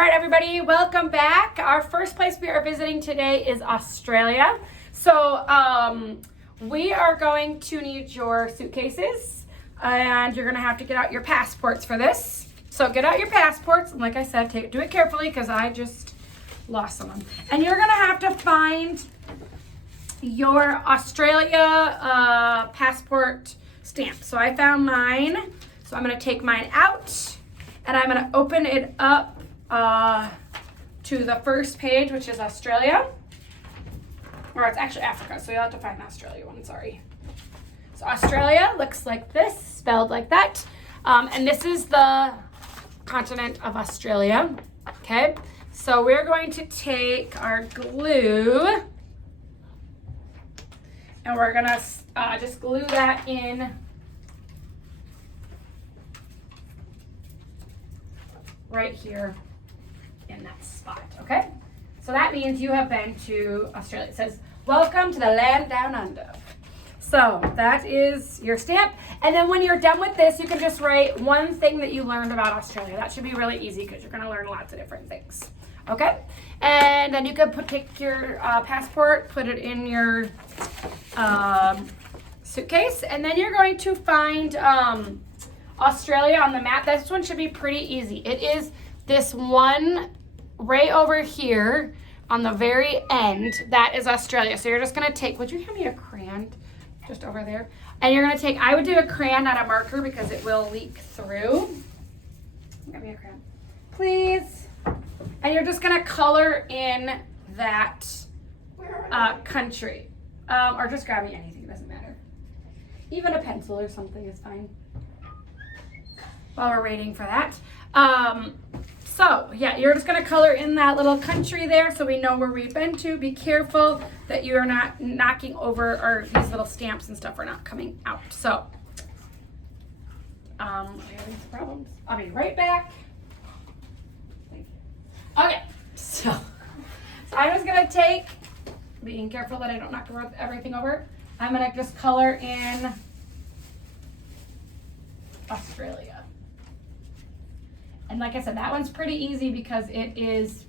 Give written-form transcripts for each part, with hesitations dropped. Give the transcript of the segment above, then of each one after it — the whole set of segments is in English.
right, everybody, welcome back. Our first place we are visiting today is Australia. So we are going to need your suitcases, and you're gonna have to get out your passports for this. So get out your passports, and like I said, do it carefully because I just lost some of them. And you're gonna have to find your Australia passport stamp. So I found mine, so I'm gonna take mine out, and I'm gonna open it up to the first page, which is Australia, or it's actually Africa, so you'll have to find the Australia one, sorry. So Australia looks like this, spelled like that, and this is the continent of Australia, okay? So we're going to take our glue, and we're gonna just glue that in right here in that spot, okay? So that means you have been to Australia. It says, welcome to the land down under. So that is your stamp. And then when you're done with this, you can just write one thing that you learned about Australia. That should be really easy because you're gonna learn lots of different things, okay? And then you can take your passport, put it in your suitcase, and then you're going to find Australia on the map. This one should be pretty easy. It is this one right over here on the very end. That is Australia. So you're just gonna take, would you hand me a crayon just over there? And you're gonna take, I would do a crayon, not a marker, because it will leak through. Give me a crayon, please. And you're just gonna color in that country. Or just grab me anything, it doesn't matter. Even a pencil or something is fine. While we're waiting for that. So yeah, you're just gonna color in that little country there so we know where we've been to. Be careful that you're not knocking over, or these little stamps and stuff are not coming out. So, we're having some problems. I'll be right back. Okay, so I'm just gonna take, being careful that I don't knock everything over. I'm gonna just color in Australia. And like I said, that one's pretty easy because it is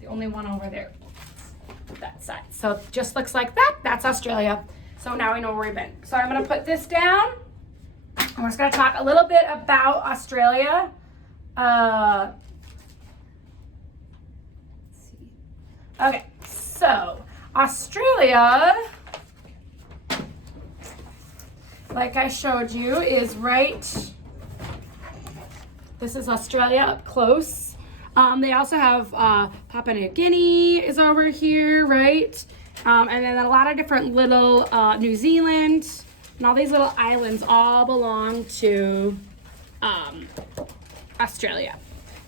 the only one over there, that side. So it just looks like that. That's Australia. So now we know where we've been. So I'm gonna put this down. I'm just gonna talk a little bit about Australia. Let's see. Okay, so Australia, like I showed you, is right. This is Australia up close. They also have Papua New Guinea is over here, right? And then a lot of different little New Zealand and all these little islands all belong to Australia.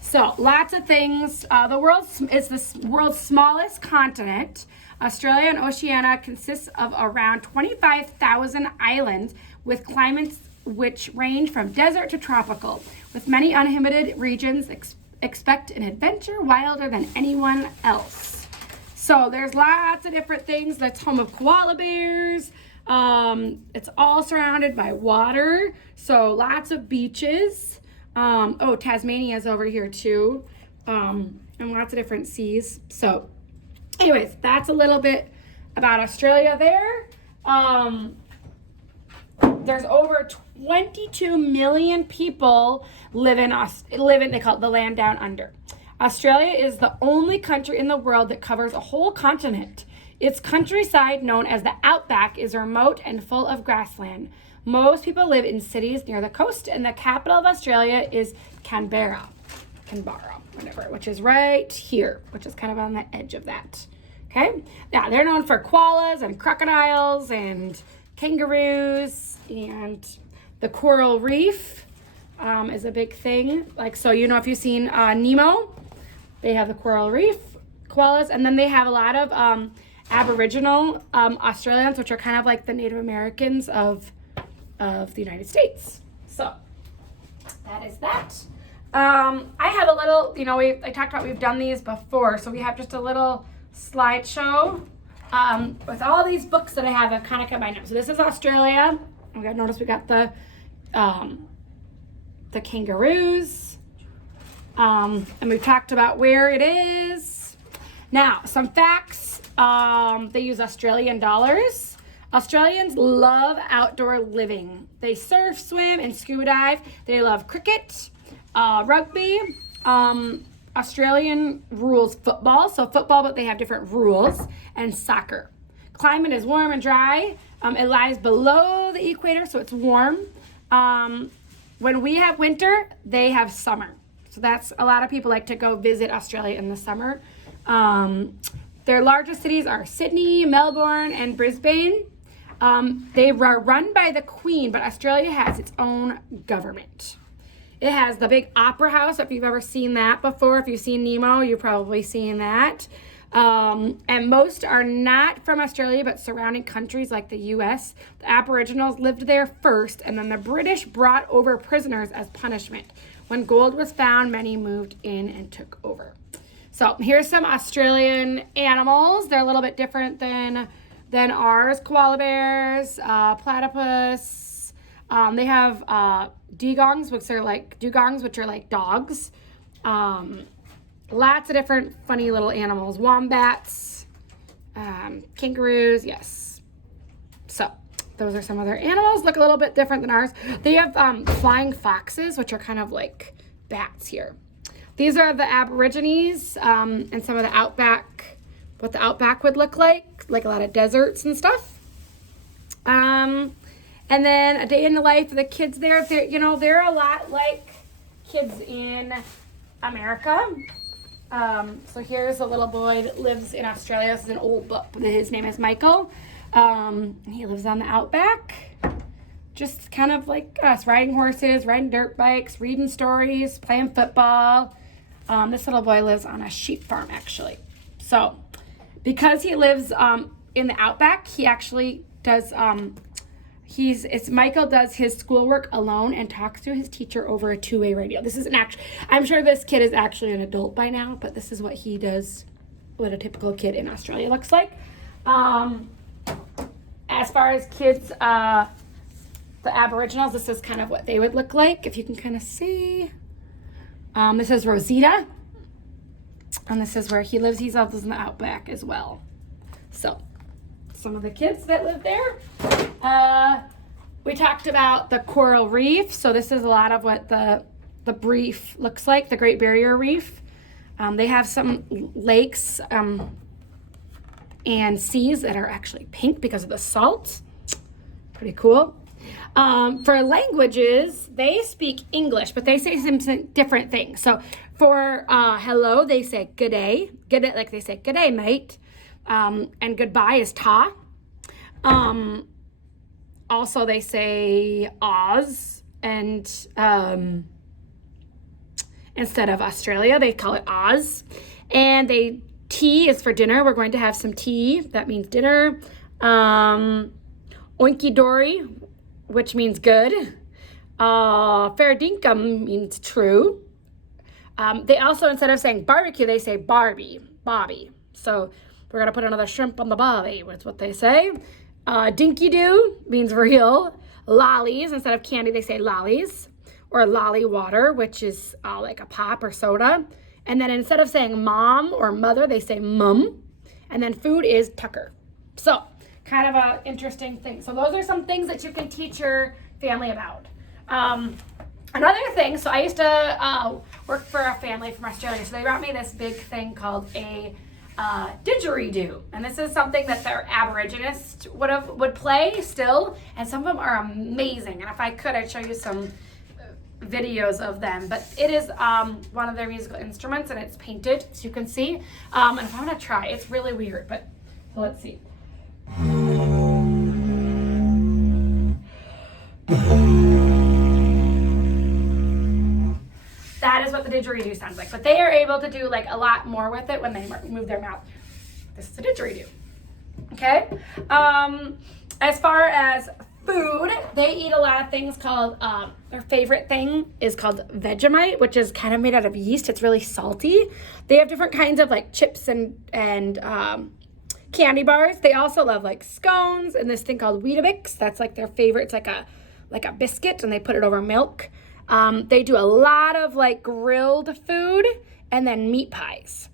So lots of things. The world is the world's smallest continent. Australia and Oceania consists of around 25,000 islands with climates which range from desert to tropical. With many uninhabited regions, expect an adventure wilder than anyone else. So there's lots of different things. That's home of koala bears. It's all surrounded by water. So lots of beaches. Oh, Tasmania is over here too. And lots of different seas. So anyways, that's a little bit about Australia there. There's over 22 million people live in, they call it the land down under. Australia is the only country in the world that covers a whole continent. Its countryside, known as the outback, is remote and full of grassland. Most people live in cities near the coast, and the capital of Australia is Canberra, whatever, which is right here, which is kind of on the edge of that. Okay? Now, they're known for koalas and crocodiles and kangaroos, and the coral reef is a big thing. Like, so, you know, if you've seen Nemo, they have the coral reef, koalas, and then they have a lot of Aboriginal Australians, which are kind of like the Native Americans of the United States. So that is that. I have a little, you know, I talked about we've done these before, so we have just a little slideshow with all these books that I have. I've kind of combined them. So this is Australia. Notice we got the kangaroos. And we've talked about where it is. Now, some facts. They use Australian dollars. Australians love outdoor living. They surf, swim, and scuba dive. They love cricket, rugby. Australian rules football. So football, but they have different rules. And soccer. Climate is warm and dry. It lies below the equator, so it's warm. When we have winter, they have summer. So that's, a lot of people like to go visit Australia in the summer. Their largest cities are Sydney, Melbourne, and Brisbane. They are run by the Queen, but Australia has its own government. It has the big opera house, if you've ever seen that before. If you've seen Nemo, you've probably seen that. And most are not from Australia, but surrounding countries like the U.S. The Aboriginals lived there first, and then the British brought over prisoners as punishment. When gold was found, many moved in and took over. So here's some Australian animals. They're a little bit different than ours. Koala bears, platypus. They have dugongs, which are like dogs. Lots of different funny little animals. Wombats, kangaroos, yes. So those are some of their animals. Look a little bit different than ours. They have flying foxes, which are kind of like bats here. These are the Aborigines and some of the outback, what the outback would look like a lot of deserts and stuff. And then a day in the life of the kids there. They're a lot like kids in America. So here's a little boy that lives in Australia. This is an old book. His name is Michael. He lives on the outback. Just kind of like us, riding horses, riding dirt bikes, reading stories, playing football. This little boy lives on a sheep farm, actually. So because he lives in the outback, he actually does... Michael does his schoolwork alone and talks to his teacher over a two-way radio. This is I'm sure this kid is actually an adult by now, but this is what he does, what a typical kid in Australia looks like. As far as kids, the Aboriginals, this is kind of what they would look like, if you can kind of see. This is Rosita, and this is where he lives. He lives in the outback as well. So, some of the kids that live there. We talked about the coral reef. So this is a lot of what the reef looks like, the Great Barrier Reef. They have some lakes and seas that are actually pink because of the salt. Pretty cool. For languages, they speak English, but they say some different things. So for hello, they say good day. Good day, like they say good day, mate. And goodbye is ta. Also, they say Oz, and instead of Australia, they call it Oz. And tea is for dinner. We're going to have some tea. That means dinner. Oinky dory, which means good. Fair dinkum means true. They also, instead of saying barbecue, they say Bobby. So we're going to put another shrimp on the bobby, that's what they say. Dinky doo means real. Lollies, instead of candy, they say lollies. Or lolly water, which is like a pop or soda. And then instead of saying mom or mother, they say mum. And then food is tucker. So, kind of an interesting thing. So those are some things that you can teach your family about. Another thing, so I used to work for a family from Australia. So they brought me this big thing called a didgeridoo, and this is something that their Aboriginists would play still, and some of them are amazing. And if I could, I'd show you some videos of them. But it is one of their musical instruments, and it's painted, so you can see. And if I'm gonna try, it's really weird, but so let's see. That is what the didgeridoo sounds like. But they are able to do like a lot more with it when they move their mouth. This is a didgeridoo. Okay? As far as food, they eat a lot of things called, their favorite thing is called Vegemite, which is kind of made out of yeast. It's really salty. They have different kinds of like chips and candy bars. They also love like scones and this thing called Weetabix. That's like their favorite. It's like a biscuit, and they put it over milk. They do a lot of like grilled food and then meat pies,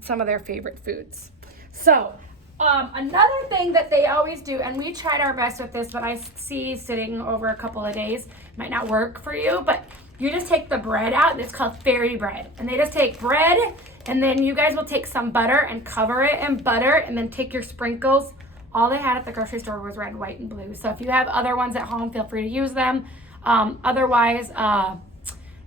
some of their favorite foods. So another thing that they always do, and we tried our best with this, but I see sitting over a couple of days might not work for you, but you just take the bread out, and it's called fairy bread. And they just take bread, and then you guys will take some butter and cover it in butter, and then take your sprinkles. All they had at the grocery store was red, white, and blue. So if you have other ones at home, feel free to use them. Otherwise,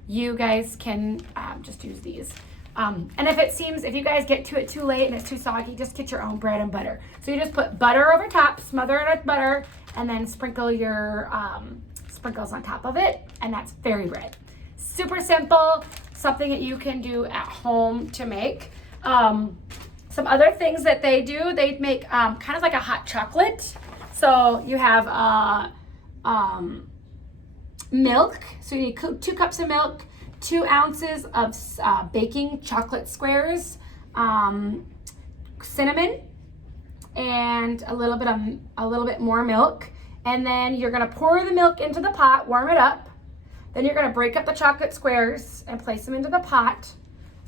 you guys can just use these. And if you guys get to it too late and it's too soggy, just get your own bread and butter. So you just put butter over top, smother it with butter, and then sprinkle your sprinkles on top of it, and that's fairy bread. Super simple, something that you can do at home to make. Some other things that they do, they make kind of like a hot chocolate. So you have milk, so you need 2 cups of milk, 2 ounces of baking chocolate squares, cinnamon, and a little bit more milk. And then you're gonna pour the milk into the pot, warm it up. Then you're gonna break up the chocolate squares and place them into the pot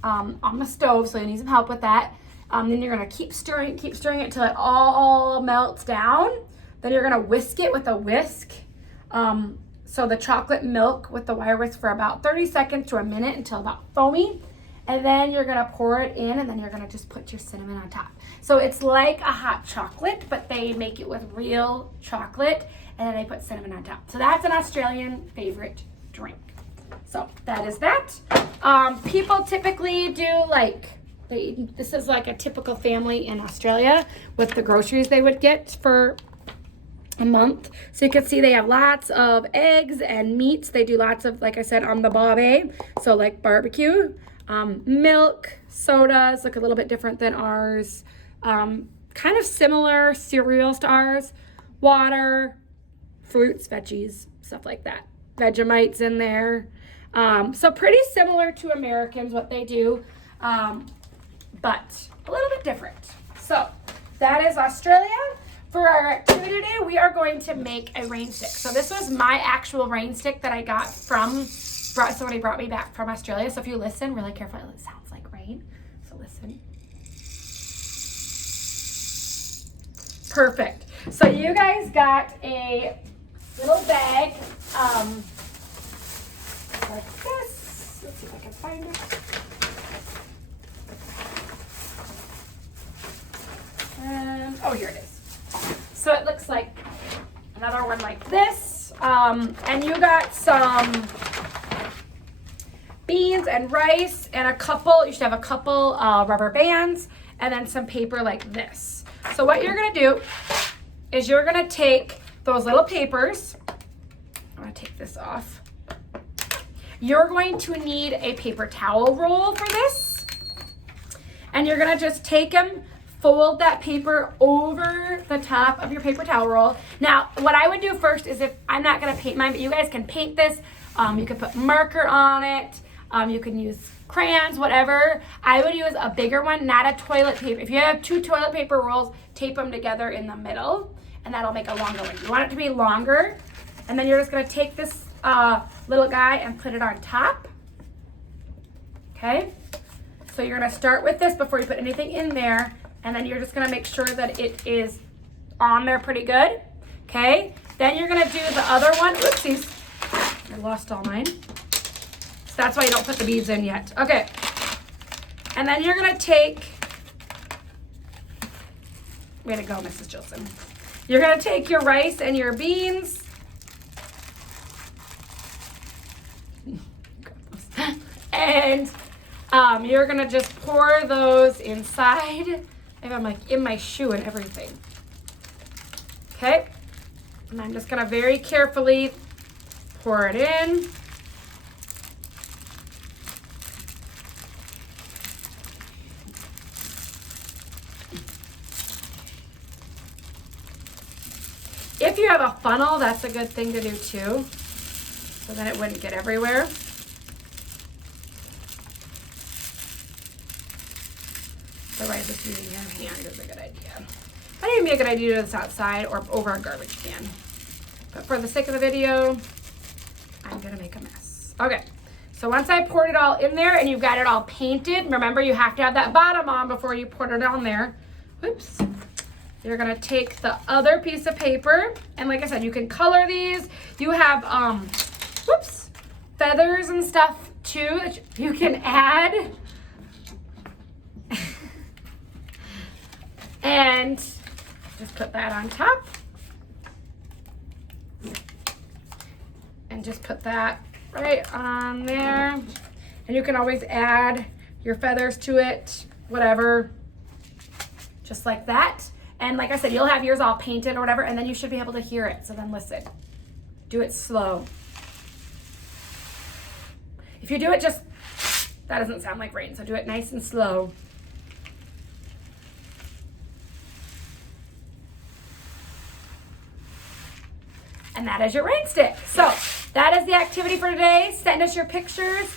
on the stove, so you need some help with that. Then you're gonna keep stirring it until it all melts down. Then you're gonna whisk it with a whisk. So the chocolate milk with the wire whisk for about 30 seconds to a minute until about foamy. And then you're gonna pour it in, and then you're gonna just put your cinnamon on top. So it's like a hot chocolate, but they make it with real chocolate, and then they put cinnamon on top. So that's an Australian favorite drink. So that is that. People typically do this is like a typical family in Australia with the groceries they would get for a month. So you can see they have lots of eggs and meats. They do lots of, like I said, on the barbie, so like barbecue. Milk, sodas look a little bit different than ours. Kind of similar cereals to ours. Water, fruits, veggies, stuff like that. Vegemites in there. So pretty similar to Americans, what they do, but a little bit different. So that is Australia. For our activity today, we are going to make a rain stick. So this was my actual rain stick that I got somebody brought me back from Australia. So if you listen really carefully, it sounds like rain. So listen. Perfect. So you guys got a little bag like this. Let's see if I can find it. Oh, here it is. So it looks like another one like this. And you got some beans and rice and you should have a couple rubber bands and then some paper like this. So what you're gonna do is you're gonna take those little papers. I'm gonna take this off. You're going to need a paper towel roll for this. And you're gonna just take them, fold that paper over the top of your paper towel roll. Now, what I would do first is, if I'm not gonna paint mine, but you guys can paint this. You can put marker on it. You can use crayons, whatever. I would use a bigger one, not a toilet paper. If you have 2 toilet paper rolls, tape them together in the middle, and that'll make a longer one. You want it to be longer, and then you're just gonna take this little guy and put it on top. Okay? So you're gonna start with this before you put anything in there, and then you're just gonna make sure that it is on there pretty good. Okay? Then you're gonna do the other one. Oopsies. I lost all mine. So that's why you don't put the beads in yet. Okay. And then you're gonna take, way to go, Mrs. Jilson. You're gonna take your rice and your beans. And you're gonna just pour those inside. I'm like in my shoe and everything. Okay. And I'm just gonna very carefully pour it in. If you have a funnel, that's a good thing to do too, so that it wouldn't get everywhere. Otherwise, just using your hand is a good idea. Might even be a good idea to do this outside or over a garbage can. But for the sake of the video, I'm gonna make a mess. Okay, so once I poured it all in there and you've got it all painted, remember you have to have that bottom on before you pour it on there. Whoops. You're gonna take the other piece of paper, and like I said, you can color these. You have, whoops, feathers and stuff too that you can add. And just put that on top. And just put that right on there. And you can always add your feathers to it, whatever, just like that. And like I said, you'll have yours all painted or whatever, and then you should be able to hear it. So then listen, do it slow. If you do it just, that doesn't sound like rain, so do it nice and slow. And that is your rain stick. So that is the activity for today. Send us your pictures.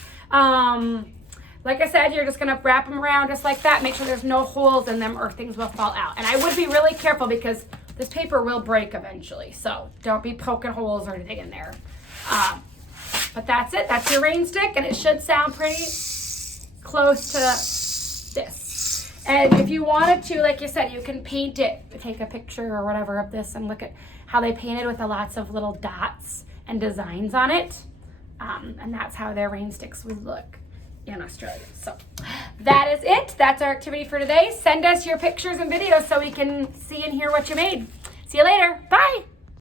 Like I said, you're just gonna wrap them around just like that. Make sure there's no holes in them or things will fall out. And I would be really careful because this paper will break eventually. So don't be poking holes or anything in there. But that's it. That's your rain stick, and it should sound pretty close to this. And if you wanted to, like you said, you can paint it, take a picture or whatever of this and look at how they painted with the lots of little dots and designs on it. And that's how their rain sticks would look in Australia. So that is it. That's our activity for today. Send us your pictures and videos so we can see and hear what you made. See you later. Bye.